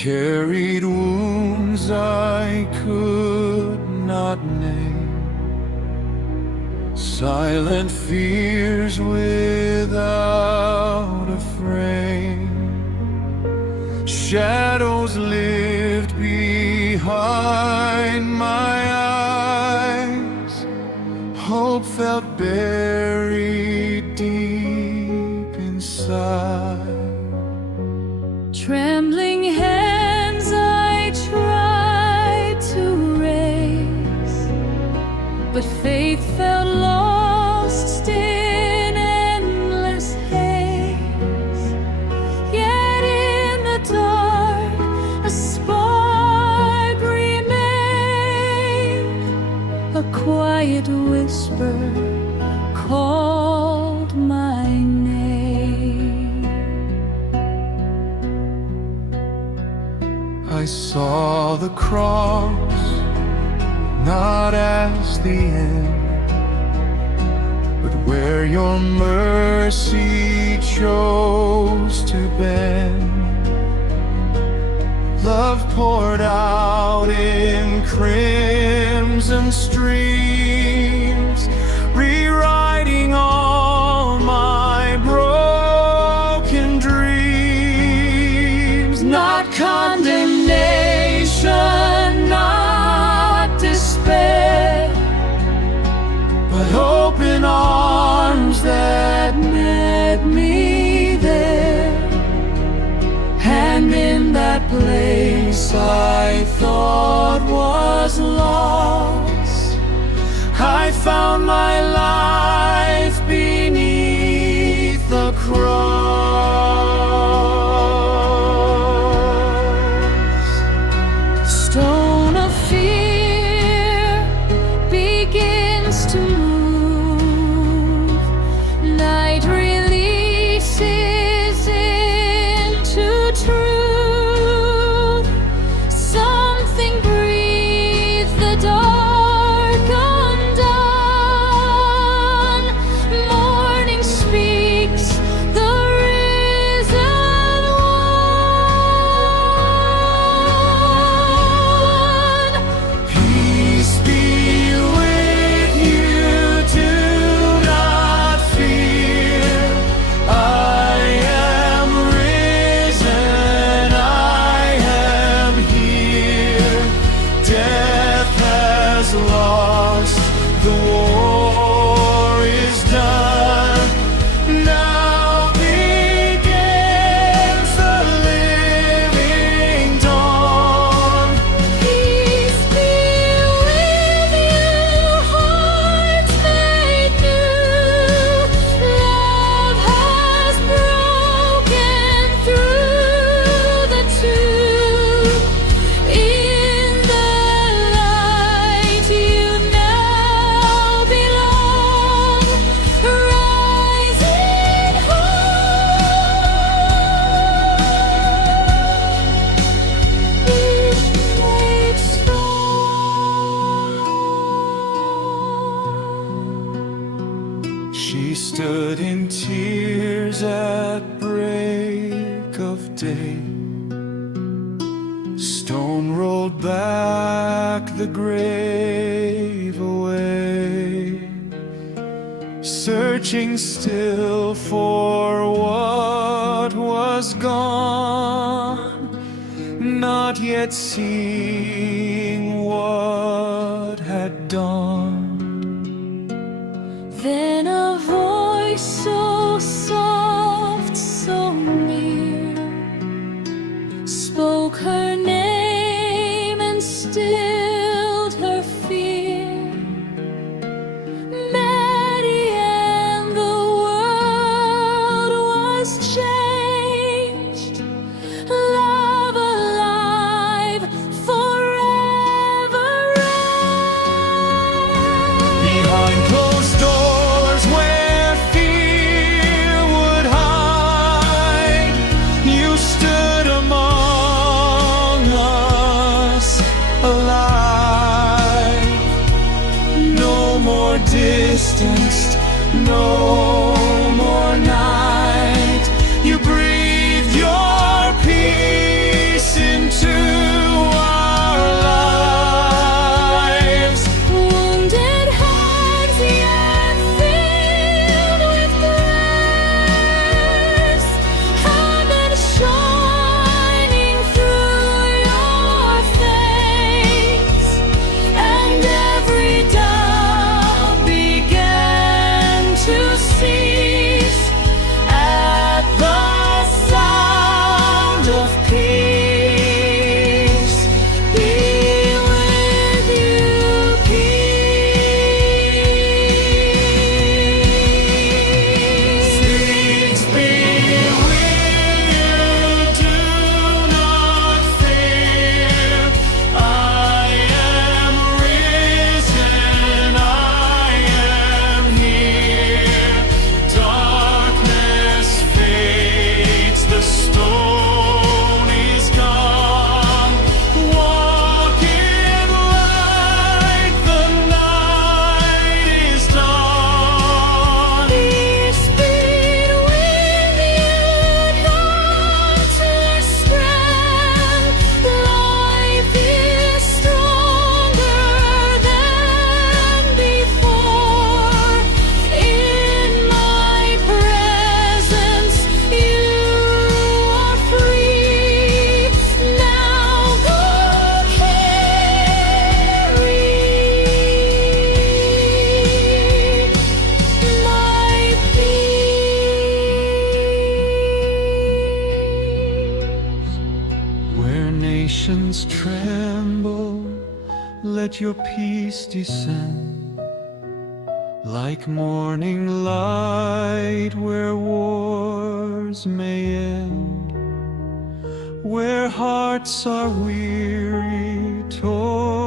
carried wounds I could not name, silent fears without a frame. Shadows lived behind my eyes, hope felt buried deep inside. Trembling hands I tried to raise, but faith felt lost in endless haze. Yet in the dark a spark remained, a quiet whisper called my name. I saw the cross, not as the end, but where your mercy chose to bend. Love poured out in crimson streams, rewriting all my broken dreams. Not condemnation, not despair, but open arms that met me there. And in that place I thought was lost, I found my life beneath the cross. Stone of fear begins to move, night releases into truth. Something breathed the dark undone. Morning speaks, the risen one. Peace be with you, do not fear. I am risen, I am here. Death has lost, the war is done. Now begins the living dawn. Peace be with you, hearts made new. Love has broken through the tomb. In the light you now belong, rising home, each made strong. She stood in tears at break of day. Stone rolled back the grave away, searching still for what was gone, not yet seeing what had dawned. Then a voice so soft, so near, spoke her name and stilled her fear. Mary, and the world was changed. Love alive, forever reigned. Behind closed doors where fear would hide, you stood among us alive. No more distanced, no more night. You breathed your peace into let your peace descend like morning light where wars may end, where hearts are weary, torn